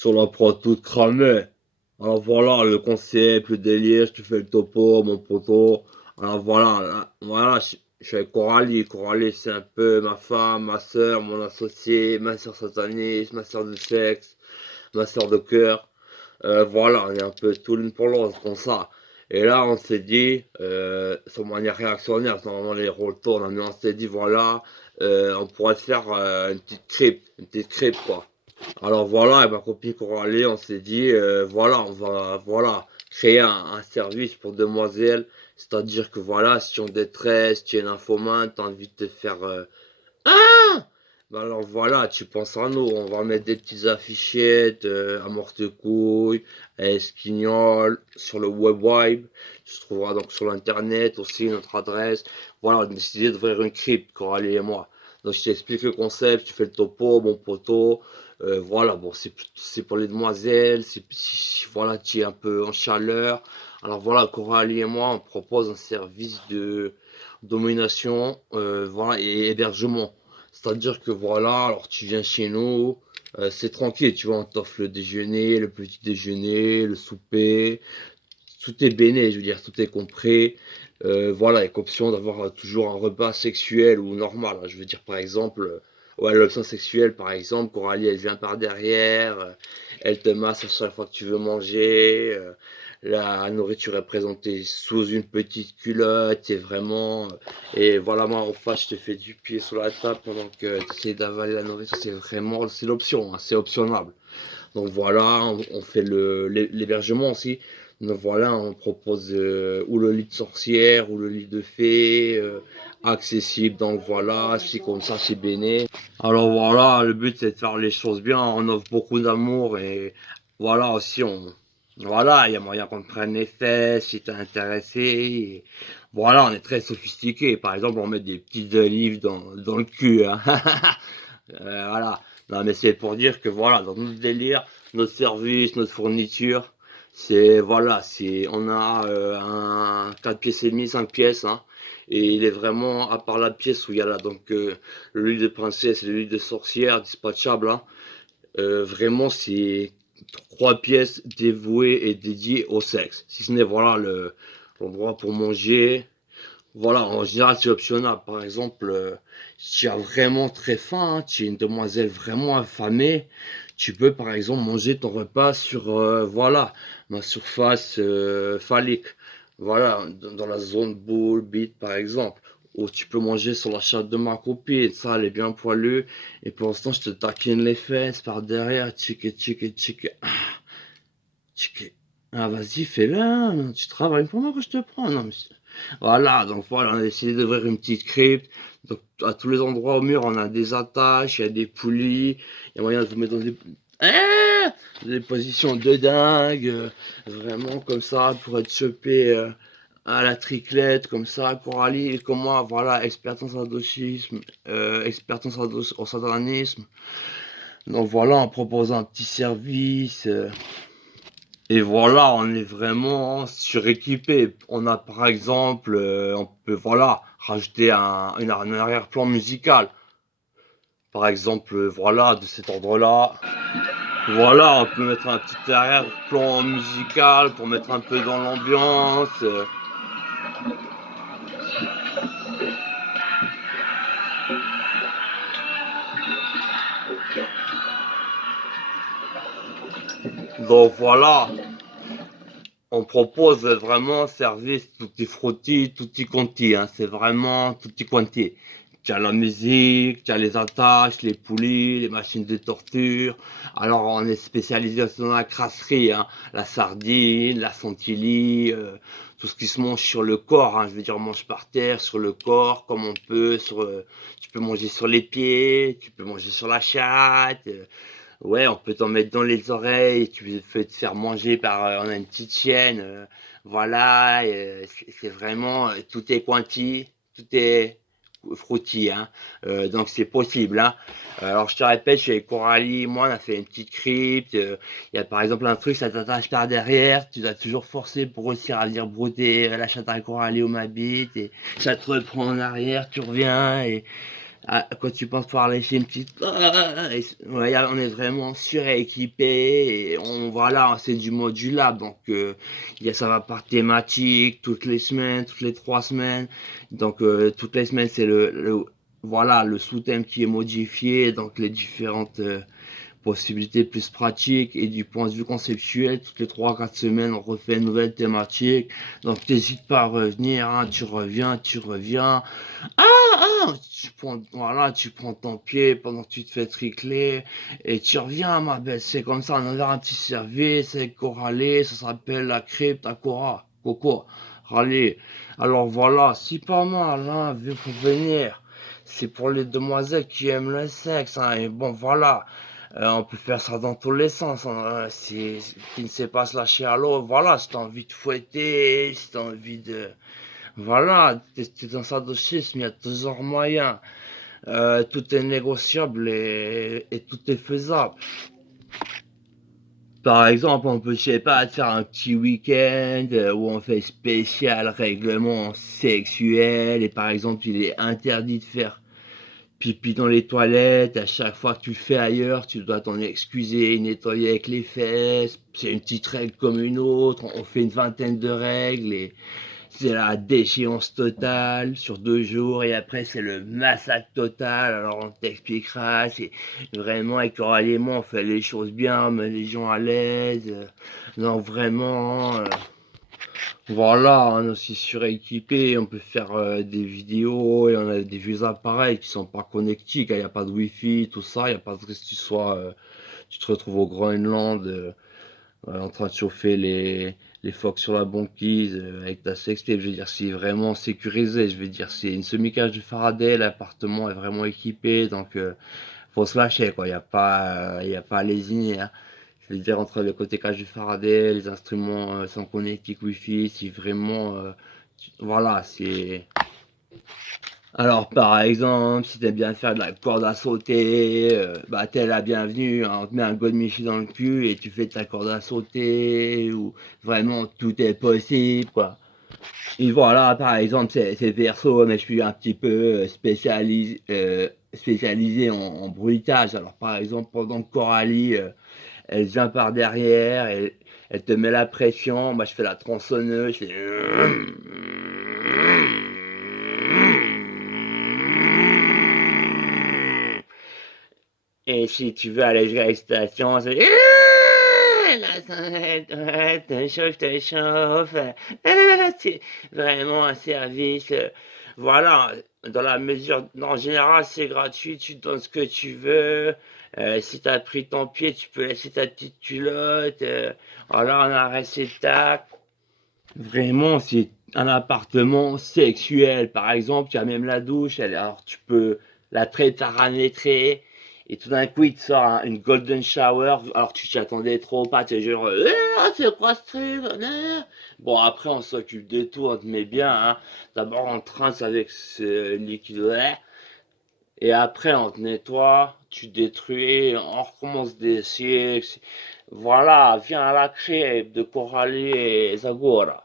sur la prod toute cramée. Alors voilà, le concept, le délire, je te fais le topo, mon poteau. Alors voilà, voilà, je suis avec Coralie. Coralie, c'est un peu ma femme, ma soeur, mon associé, ma soeur sataniste, ma soeur de sexe, ma soeur de cœur. Voilà, on est un peu tout l'une pour l'autre, comme ça. Et là, on s'est dit, sur manière réactionnaire, normalement les rôles tournent, mais on s'est dit, voilà, on pourrait faire une petite crypte, quoi. Alors voilà, avec ma copine Coralie, on s'est dit, voilà, on va, voilà, créer un service pour demoiselles. C'est-à-dire que voilà, si tu es en détresse, tu es une infomane, tu as envie de te faire bah alors voilà, tu penses à nous, on va mettre des petites affichettes à morte-couille, à esquignol, sur le web, tu trouveras donc sur l'internet aussi notre adresse. Voilà, on a décidé d'ouvrir une crypte, Coralie et moi. Donc je t'explique le concept, tu fais le topo, mon poteau, voilà, bon, c'est pour les demoiselles, voilà, tu es un peu en chaleur. Alors voilà, Coralie et moi, on propose un service de domination, voilà, et hébergement. C'est-à-dire que voilà, alors tu viens chez nous, c'est tranquille, tu vois, on t'offre le déjeuner, le petit déjeuner, le souper, tout est béné, je veux dire, tout est compris. Voilà, avec option d'avoir toujours un repas sexuel ou normal, hein. Je veux dire, par exemple, ouais, l'option sexuelle, par exemple, Coralie, elle vient par derrière, elle te masse à chaque fois que tu veux manger. La nourriture est présentée sous une petite culotte, et vraiment. Et voilà, moi, en face, je te fais du pied sur la table pendant que tu essaies d'avaler la nourriture. C'est vraiment, c'est l'option, hein, c'est optionnable. Donc voilà, on fait l'hébergement aussi. Donc voilà, on propose ou le lit de sorcière ou le lit de fée, accessible. Donc voilà, c'est comme ça, c'est béné. Alors voilà, le but c'est de faire les choses bien. On offre beaucoup d'amour et voilà aussi, voilà, il y a moyen qu'on te prenne les fesses si t'es intéressé. Et voilà, on est très sophistiqué. Par exemple, on met des petites olives dans le cul, hein. Voilà. Non, mais c'est pour dire que voilà, dans notre délire, notre service, notre fourniture, c'est voilà, on a un 4 pièces et demi, 5 pièces, hein, et il est vraiment à part la pièce où il y a là donc le lit de princesse et le lit de sorcière dispatchable, hein, vraiment c'est 3 pièces dévouées et dédiées au sexe. Si ce n'est voilà l'endroit pour manger, voilà, en général, c'est optionnel. Par exemple, si tu as vraiment très faim, hein, tu es une demoiselle vraiment affamée, tu peux par exemple manger ton repas sur, voilà, ma surface phallique. Voilà, dans la zone boule, bite par exemple. Ou tu peux manger sur la chatte de ma copine, ça, elle est bien poilue. Et pour l'instant, je te taquine les fesses par derrière, tchic. Tchic. Ah, vas-y, fais-le, hein, tu travailles pour moi que je te prends. Non, mais voilà, donc voilà, on a décidé d'ouvrir une petite crypte. Donc à tous les endroits au mur, on a des attaches, il y a des poulies, il y a moyen de vous mettre dans des positions de dingue, vraiment comme ça, pour être chopé à la triclette, comme ça, Coralie, comme moi, voilà, experte en sadochisme, experte en satanisme. Donc voilà, on propose un petit service. Et voilà, on est vraiment suréquipé. On a par exemple, on peut voilà rajouter un arrière-plan musical. Par exemple, voilà, de cet ordre-là. Voilà, on peut mettre un petit arrière-plan musical pour mettre un peu dans l'ambiance. Donc voilà, on propose vraiment un service tutti frutti, tutti quanti, hein. C'est vraiment tutti quanti. Tu as la musique, tu as les attaches, les poulies, les machines de torture. Alors on est spécialisé dans la crasserie, hein. La sardine, la chantilly, tout ce qui se mange sur le corps, hein. Je veux dire, on mange par terre, sur le corps, comme on peut. Tu peux manger sur les pieds, tu peux manger sur la chatte. Ouais, on peut t'en mettre dans les oreilles, tu peux te faire manger par, on a une petite chienne, voilà, c'est vraiment, tout est quanti, tout est fruity, hein. Donc c'est possible, hein. Alors je te répète, je suis avec Coralie, moi on a fait une petite crypte, il y a par exemple un truc, ça t'attache par derrière, tu dois toujours forcer pour réussir à venir brouter la chatte à Coralie ou ma bite, et ça te reprend en arrière, tu reviens, et quand tu penses pouvoir lécher une petite, ouais, on est vraiment suréquipé et voilà, c'est du modulable. Donc, ça va par thématique, toutes les semaines, toutes les 3 semaines. Donc, toutes les semaines, c'est voilà, le sous-thème qui est modifié. Donc, les différentes possibilités plus pratiques et du point de vue conceptuel, toutes les 3 4 semaines, on refait une nouvelle thématique. Donc, n'hésite pas à revenir, hein, tu reviens. Voilà, tu prends ton pied pendant que tu te fais tricler et tu reviens, ma belle. C'est comme ça, on a ouvert un petit service avec Coralie, ça s'appelle la crypte à Cora. Coco, Rallye. Alors voilà, si pas mal, hein, vu pour venir. C'est pour les demoiselles qui aiment le sexe, hein, et bon, voilà. On peut faire ça dans tous les sens, hein. Si tu ne sais pas se lâcher à l'eau, voilà, si t'as envie de fouetter, si t'as envie de. Voilà, t'es dans sadochisme, il y a toujours moyen. Tout est négociable et tout est faisable. Par exemple, on peut, je sais pas, faire un petit week-end où on fait spécial règlement sexuel et par exemple, il est interdit de faire pipi dans les toilettes. À chaque fois que tu le fais ailleurs, tu dois t'en excuser, nettoyer avec les fesses. C'est une petite règle comme une autre. On fait une vingtaine de règles et c'est la déchéance totale sur 2 jours et après c'est le massacre total. Alors on t'expliquera, c'est vraiment avec Coralie et moi on fait les choses bien, on met les gens à l'aise. Non vraiment, voilà, on est aussi suréquipé, on peut faire des vidéos et on a des vieux appareils qui sont pas connectiques, il n'y a pas de wifi, tout ça, il n'y a pas de risque que tu te retrouves au Groenland en train de chauffer les phoques sur la banquise avec ta sextape. Je veux dire, c'est vraiment sécurisé. Je veux dire, c'est une semi-cage de Faraday. L'appartement est vraiment équipé. Donc, faut se lâcher, quoi. Y a pas à lésiner, hein. Je veux dire, entre le côté cage de Faraday, les instruments sans connectique Wi-Fi, c'est vraiment. Voilà, c'est. Alors, par exemple, si t'aimes bien faire de la corde à sauter, bah t'es la bienvenue, hein. On te met un godemichi dans le cul et tu fais ta corde à sauter, ou vraiment tout est possible, quoi. Et voilà, par exemple, c'est perso, mais je suis un petit peu spécialisé en bruitage. Alors, par exemple, pendant que Coralie, elle vient par derrière, elle te met la pression, moi je fais la tronçonneuse, je fais. Et si tu veux aller jusqu'à l'excitation, c'est. Te chauffe. C'est vraiment un service. Voilà, dans la mesure. En général, c'est gratuit, tu donnes ce que tu veux. Si t'as pris ton pied, tu peux laisser ta petite culotte. Voilà, on a un réceptacle. Vraiment, c'est un appartement sexuel. Par exemple, tu as même la douche, alors tu peux la très paramétrer. Et tout d'un coup, il te sort une golden shower. Alors tu t'y attendais trop pas. Tu es genre, c'est quoi ce truc? Bon, après, on s'occupe de tout, on te met bien, hein. D'abord, on te rince avec ce liquide. Et après, on te nettoie, tu détruis, on recommence des siècles. Voilà, viens à la crêpe de Coralie et Zagora.